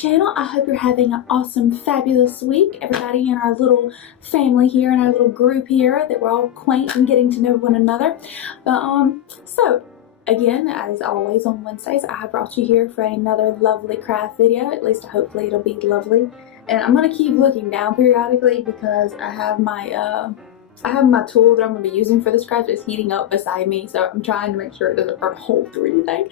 channel. I hope you're having an awesome, fabulous week. Everybody in our little family here, in our little group here, that we're all quaint and getting to know one another. So again, as always on Wednesdays, I have brought you here for another lovely craft video. At least hopefully it'll be lovely. And I'm gonna keep looking down periodically because I have my tool that I'm going to be using for this craft is heating up beside me, so I'm trying to make sure it doesn't burn a hole through anything.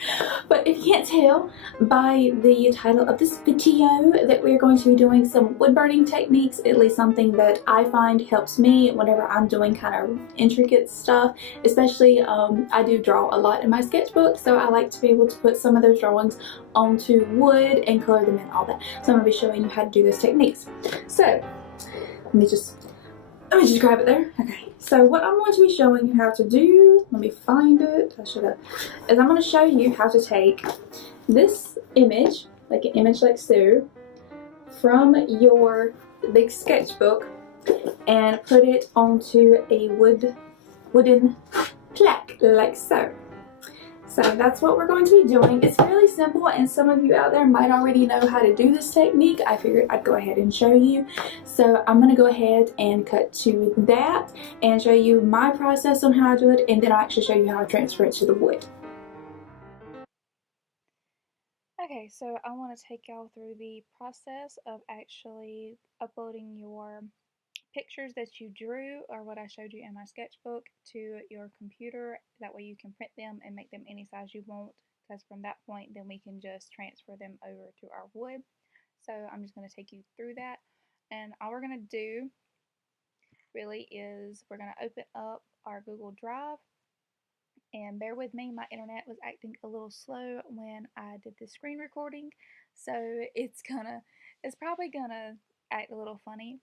But if you can't tell by the title of this video that we're going to be doing some wood burning techniques, at least something that I find helps me whenever I'm doing kind of intricate stuff. Especially I do draw a lot in my sketchbook, so I like to be able to put some of those drawings onto wood and color them in, all that. So I'm going to be showing you how to do those techniques. So let me just grab it there. Okay, so what I'm going to be showing you how to do, let me find it, is I'm going to show you how to take this image, like an image like so, from your big sketchbook and put it onto a wooden plaque, like so. So that's what we're going to be doing. It's really simple, and some of you out there might already know how to do this technique. I figured I'd go ahead and show you. So I'm going to go ahead and cut to that and show you my process on how to do it, and then I'll actually show you how to transfer it to the wood. Okay, so I want to take y'all through the process of actually uploading your pictures that you drew, or what I showed you in my sketchbook, to your computer. That way you can print them and make them any size you want, because from that point then we can just transfer them over to our wood. So I'm just going to take you through that, and all we're going to do really is we're going to open up our Google Drive. And bear with me, my internet was acting a little slow when I did the screen recording, so it's probably gonna act a little funny,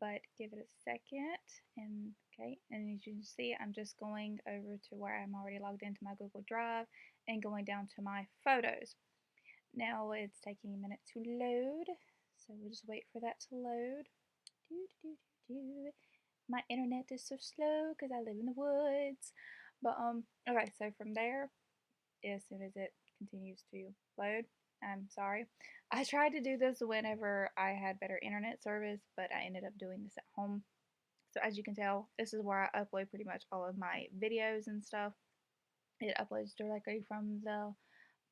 but give it a second. And okay, and as you can see, I'm just going over to where I'm already logged into my Google Drive and going down to my photos. Now it's taking a minute to load, so we'll just wait for that to load. My internet is so slow because I live in the woods. But okay, so from there, as soon as it continues to load, I'm sorry. I tried to do this whenever I had better internet service, but I ended up doing this at home. So as you can tell, this is where I upload pretty much all of my videos and stuff. It uploads directly from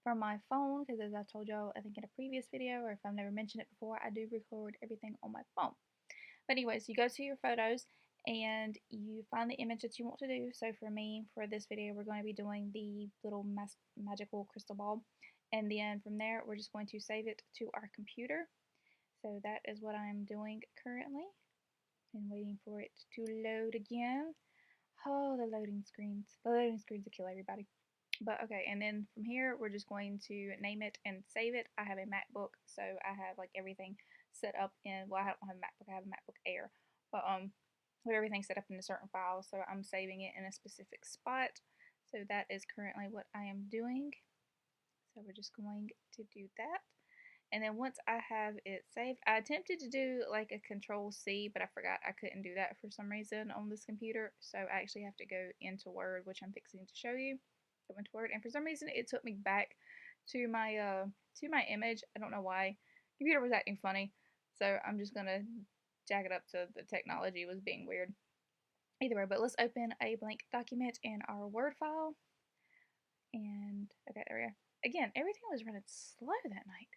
my phone, because as I told y'all, I think in a previous video, or if I've never mentioned it before, I do record everything on my phone. But anyways, you go to your photos and you find the image that you want to do. So for me, for this video, we're going to be doing the little magical crystal ball. And then from there, we're just going to save it to our computer. So that is what I'm doing currently, and waiting for it to load again. Oh, the loading screens. The loading screens will kill everybody. But okay, and then from here, we're just going to name it and save it. I have a MacBook, so I have like everything set up in, well, I don't have a MacBook, I have a MacBook Air, but with everything set up in a certain file, so I'm saving it in a specific spot. So that is currently what I am doing. So we're just going to do that. And then once I have it saved, I attempted to do like a Control-C, but I forgot I couldn't do that for some reason on this computer. So I actually have to go into Word, which I'm fixing to show you. Go into Word, and for some reason it took me back to my image. I don't know why. The computer was acting funny, so I'm just gonna jack it up to the technology was being weird. Either way, but let's open a blank document in our Word file. And okay, there we go. Again, everything was running slow that night.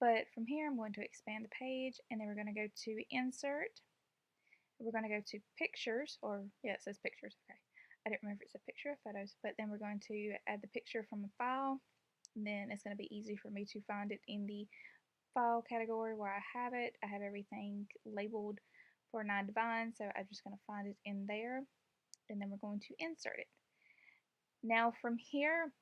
But from here, I'm going to expand the page, and then we're going to go to Insert. We're going to go to Pictures, or yeah, it says Pictures. Okay, I don't remember if it's a picture or photos, but then we're going to add the picture from a file. And then it's going to be easy for me to find it in the file category where I have it. I have everything labeled for Nine Divine, so I'm just going to find it in there, and then we're going to insert it. Now from here,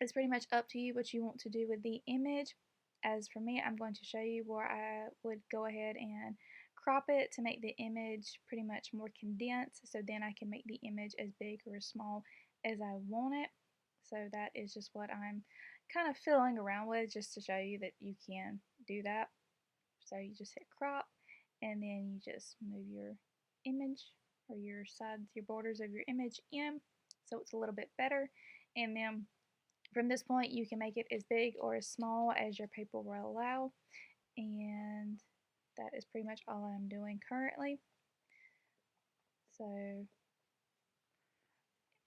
it's pretty much up to you what you want to do with the image. As for me, I'm going to show you where I would go ahead and crop it to make the image pretty much more condensed, so then I can make the image as big or as small as I want it. So that is just what I'm kind of fiddling around with, just to show you that you can do that. So you just hit crop, and then you just move your image, or your sides, your borders of your image in, so it's a little bit better. And then From this point, you can make it as big or as small as your paper will allow, and that is pretty much all I'm doing currently. So,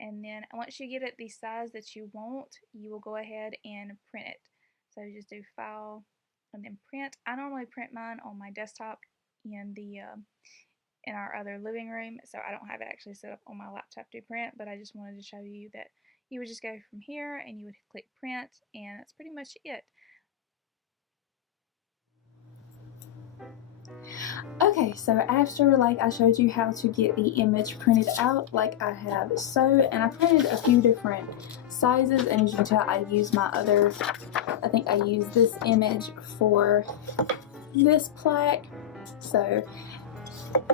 and then once you get it the size that you want, you will go ahead and print it. So just do File and then Print. I normally print mine on my desktop in the in our other living room, so I don't have it actually set up on my laptop to print, but I just wanted to show you that you would just go from here and you would click Print, and that's pretty much it. Okay, so after like I showed you how to get the image printed out like I have so, and I printed a few different sizes, and as you can tell I used my other, I think I used this image for this plaque. So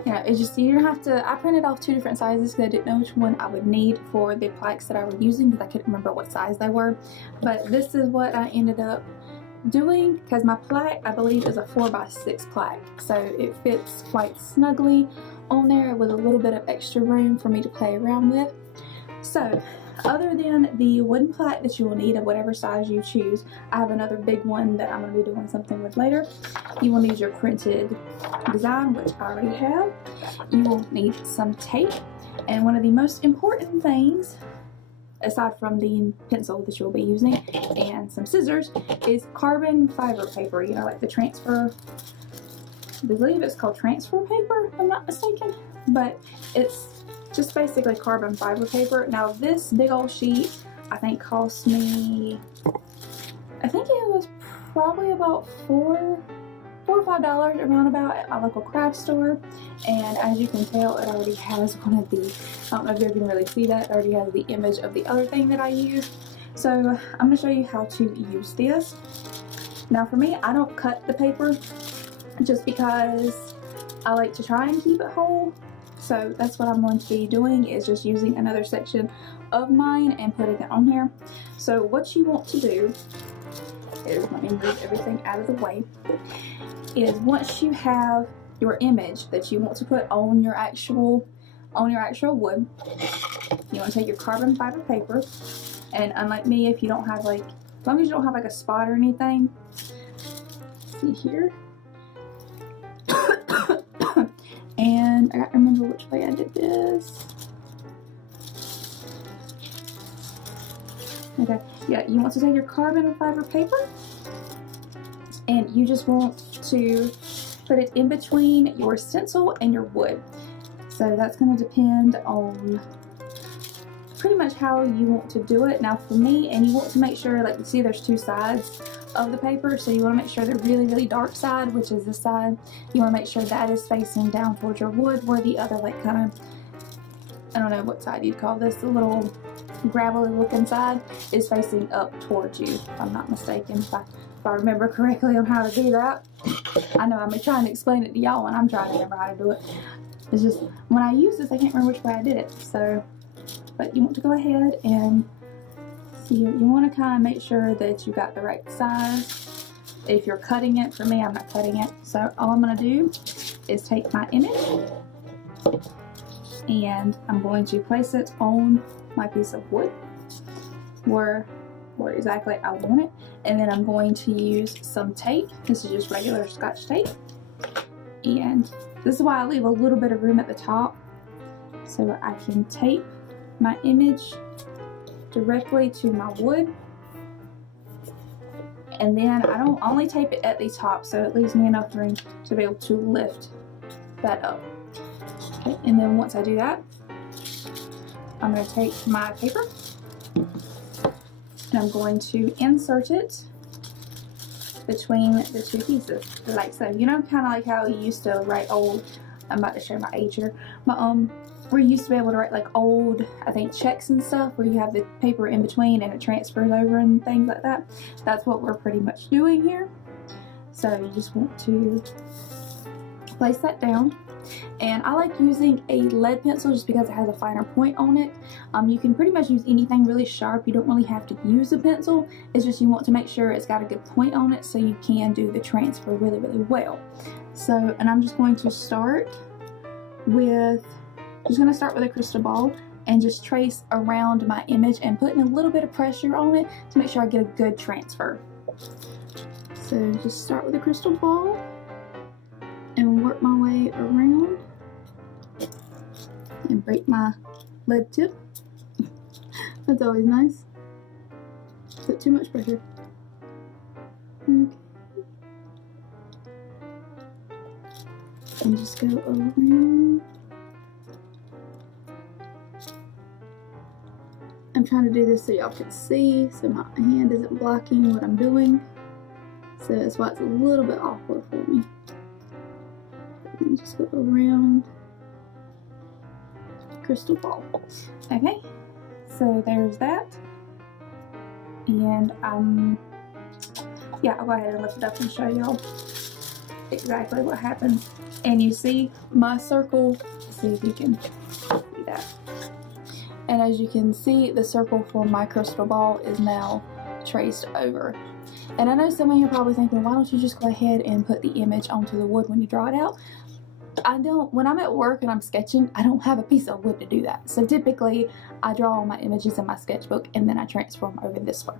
you know, it's just, you don't have to, I printed off 2 different sizes because I didn't know which one I would need for the plaques that I was using because I couldn't remember what size they were. But this is what I ended up doing because my plaque, I believe, is a 4x6 plaque. So it fits quite snugly on there with a little bit of extra room for me to play around with. So other than the wooden plaque that you will need of whatever size you choose, I have another big one that I'm going to be doing something with later. You will need your printed design, which I already have. You will need some tape, and one of the most important things, aside from the pencil that you'll be using and some scissors, is carbon fiber paper. You know, like the transfer, I believe it's called transfer paper if I'm not mistaken, but it's just basically carbon fiber paper. Now this big old sheet I think cost me, I think it was probably about $4 or $5 around about at my local craft store, and as you can tell it already has one of the, I don't know if you can really see that, it already has the image of the other thing that I used. So I'm going to show you how to use this. Now for me, I don't cut the paper just because I like to try and keep it whole. So that's what I'm going to be doing, is just using another section of mine and putting it on here. So what you want to do is, let me move everything out of the way, is once you have your image that you want to put on your actual wood, you want to take your carbon fiber paper, and unlike me, if you don't have like, as long as you don't have like a spot or anything, see here. And I gotta remember which way I did this. Okay, yeah, you want to take your carbon fiber paper and you just want to put it in between your stencil and your wood. So that's going to depend on pretty much how you want to do it. Now for me, and you want to make sure, like you see there's 2 sides of the paper, so you want to make sure the really dark side, which is this side, you want to make sure that is facing down towards your wood, where the other like kind of, I don't know what side you'd call this, the little gravelly looking side is facing up towards you, if I'm not mistaken, if I remember correctly on how to do that. I know I'm trying to explain it to y'all and I'm trying to remember how to do it. It's just, when I use this I can't remember which way I did it. So, but you want to go ahead and see, you want to kind of make sure that you got the right size. If you're cutting it, for me I'm not cutting it, so all I'm going to do is take my image and I'm going to place it on my piece of wood where exactly I want it, and then I'm going to use some tape. This is just regular Scotch tape, and this is why I leave a little bit of room at the top so I can tape my image directly to my wood. And then I don't only tape it at the top, so it leaves me enough room to be able to lift that up. Okay, and then once I do that, I'm going to take my paper and I'm going to insert it between the 2 pieces, like so. You know, kind of like how you used to write old, I'm about to show my age here, but where you used to be able to write like old, I think, checks and stuff, where you have the paper in between and it transfers over and things like that. That's what we're pretty much doing here. So you just want to place that down. And I like using a lead pencil just because it has a finer point on it. You can pretty much use anything really sharp. You don't really have to use a pencil. It's just you want to make sure it's got a good point on it so you can do the transfer really well. So, and I'm just going to start with, a crystal ball, and just trace around my image and putting a little bit of pressure on it to make sure I get a good transfer. So just start with a crystal ball and work my way around and break my lead tip. That's always nice. Put too much pressure. Okay. And just go around. I'm trying to do this so y'all can see, so my hand isn't blocking what I'm doing. So that's why it's a little bit awkward for me. And just go around crystal ball. Okay, so there's that. And yeah, I'll go ahead and lift it up and show y'all exactly what happens. And you see my circle, see if you can see that. And as you can see, the circle for my crystal ball is now traced over. And I know some of you are probably thinking, why don't you just go ahead and put the image onto the wood when you draw it out? I don't, when I'm at work and I'm sketching, I don't have a piece of wood to do that. So typically, I draw all my images in my sketchbook and then I transfer them over this way.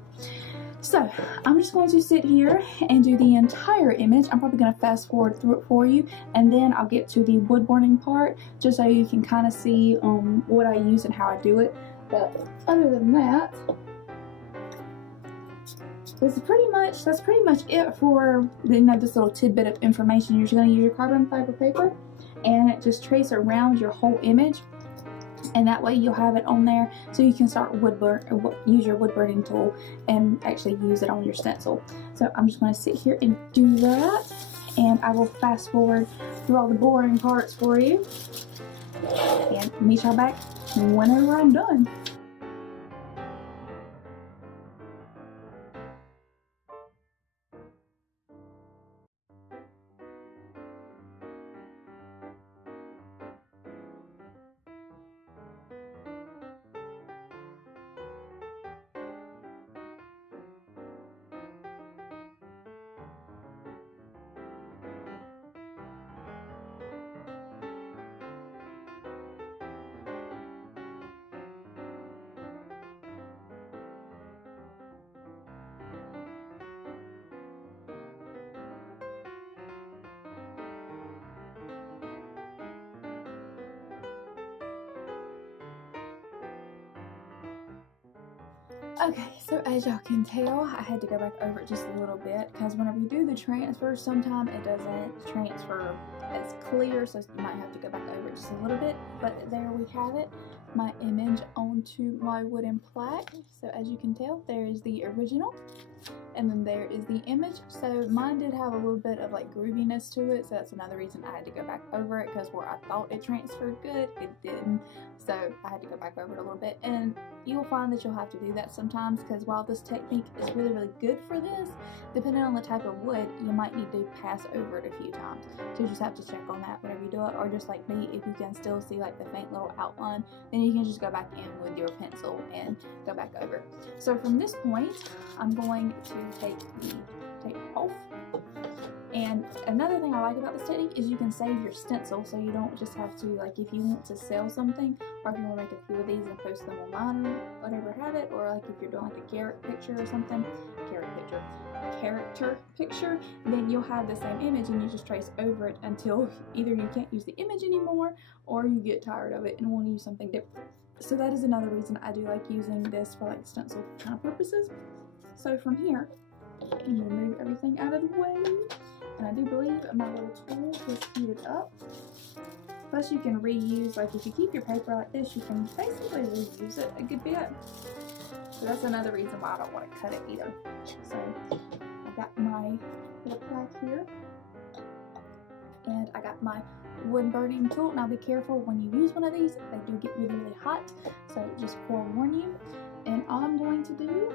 So I'm just going to sit here and do the entire image. I'm probably going to fast forward through it for you, and then I'll get to the wood burning part just so you can kind of see what I use and how I do it. But other than that, that's pretty much it for this little tidbit of information. You're just going to use your carbon fiber paper and just trace around your whole image. And that way you'll have it on there so you can start use your wood burning tool and actually use it on your stencil. So I'm just going to sit here and do that, and I will fast forward through all the boring parts for you and meet y'all back whenever I'm done. Okay, so as y'all can tell, I had to go back over it just a little bit because whenever you do the transfer, sometimes it doesn't transfer as clear, so you might have to go back over it just a little bit. But there we have it, my image onto my wooden plaque. So as you can tell, there is the original, and then there is the image. So mine did have a little bit of like grooviness to it, so that's another reason I had to go back over it, because where I thought it transferred good, it didn't. So I had to go back over it a little bit, and you'll find that you'll have to do that sometimes, because while this technique is really good for this, depending on the type of wood, you might need to pass over it a few times. So you just have to check on that whenever you do it, or just like me, if you can still see like the faint little outline, then you can just go back in with your pencil and go back over. So from this point, I'm going to take the tape off. And another thing I like about this technique is you can save your stencil, so you don't just have to, like, if you want to sell something, or if you want to make a few of these and post them online or whatever, have it, or like if you're doing like a carrot picture or something, character picture, then you'll have the same image and you just trace over it until either you can't use the image anymore or you get tired of it and want to use something different. So that is another reason I do like using this for like stencil kind of purposes. So from here, I'm going to move everything out of the way. And I do believe my little tool is heated up. Plus you can reuse, like if you keep your paper like this, you can basically reuse it a good bit. So that's another reason why I don't want to cut it either. So I got my little plaque here. And I got my wood burning tool. Now be careful when you use one of these, they do get really hot. So just forewarn you. And all I'm going to do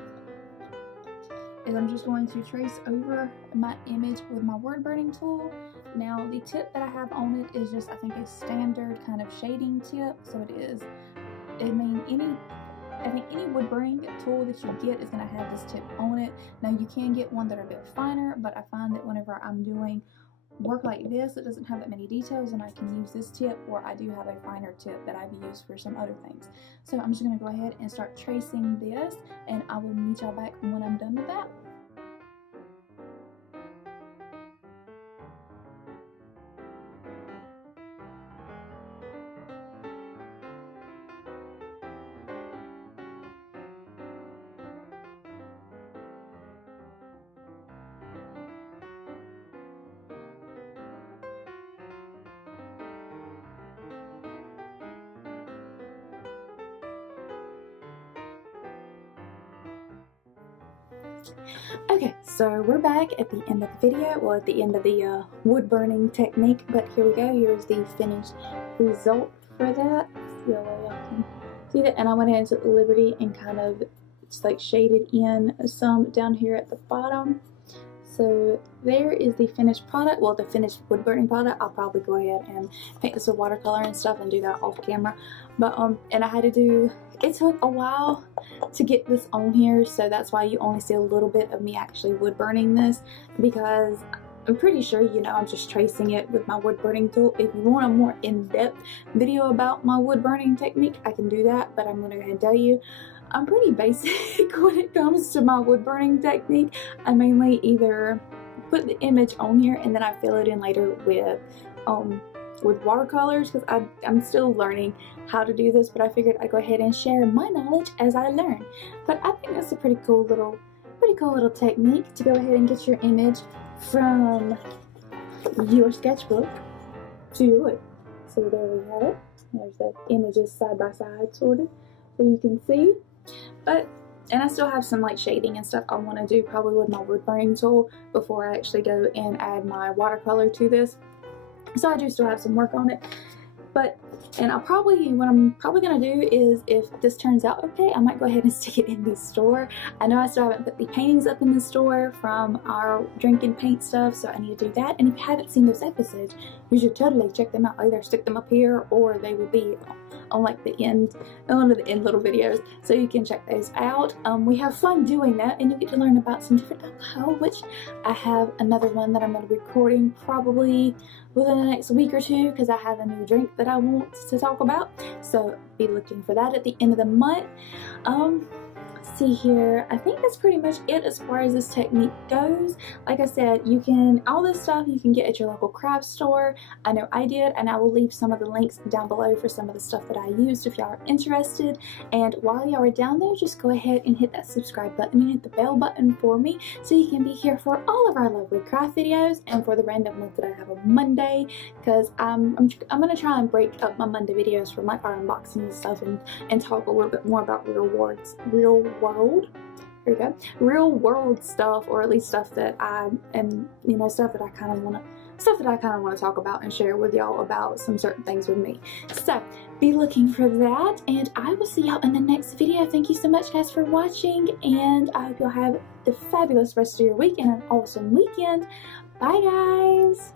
is I'm just going to trace over my image with my word burning tool. Now the tip that I have on it is just, I think, a standard kind of shading tip. So it is, I think any wood burning tool that you get is going to have this tip on it. Now you can get one that are a bit finer, but I find that whenever I'm doing work like this, it doesn't have that many details, and I can use this tip, or I do have a finer tip that I've used for some other things. So I'm just going to go ahead and start tracing this, and I will meet y'all back when I'm done with that. Okay, so we're back at the end of the video, well, at the end of the wood burning technique, but here we go. Here's the finished result for that. See how well y'all can see that? And I went into the Liberty and kind of just like shaded in some down here at the bottom. So there is the finished product, well, the finished wood burning product. I'll probably go ahead and paint this with watercolor and stuff and do that off camera. But and I had to do, it took a while to get this on here, so that's why you only see a little bit of me actually wood burning this, because I'm pretty sure, you know, I'm just tracing it with my wood burning tool. If you want a more in-depth video about my wood burning technique, I can do that, but I'm going to go ahead and tell you, I'm pretty basic when it comes to my wood burning technique. I mainly either put the image on here and then I fill it in later with watercolors, because I'm still learning how to do this, but I figured I'd go ahead and share my knowledge as I learn. But I think that's a pretty cool little technique to go ahead and get your image from your sketchbook to your wood. So there we have it. There's the images side by side, sort of, so you can see. And I still have some like shading and stuff I want to do probably with my wood burning tool before I actually go and add my watercolor to this. So I do still have some work on it. And what I'm probably going to do is, if this turns out okay, I might go ahead and stick it in the store. I know I still haven't put the paintings up in the store from our drink and paint stuff, so I need to do that. And if you haven't seen those episodes, you should totally check them out. Either stick them up here, or they will be on like the end, one of the end little videos, so you can check those out. We have fun doing that, and you get to learn about some different alcohol, which I have another one that I'm going to be recording probably within the next week or two, because I have a new drink that I want to talk about, so be looking for that at the end of the month. See here, I think that's pretty much it as far as this technique goes. Like I said, all this stuff you can get at your local craft store. I know I did, and I will leave some of the links down below for some of the stuff that I used if y'all are interested. And while y'all are down there, just go ahead and hit that subscribe button and hit the bell button for me, so you can be here for all of our lovely craft videos and for the random ones that I have on Monday, because I'm gonna try and break up my Monday videos from like our unboxing and stuff, and talk a little bit more about real world stuff, or at least stuff that stuff that I kind of want to talk about and share with y'all about some certain things with me. So be looking for that, and I will see y'all in the next video. Thank you so much, guys, for watching, and I hope y'all have the fabulous rest of your week and an awesome weekend. Bye, guys.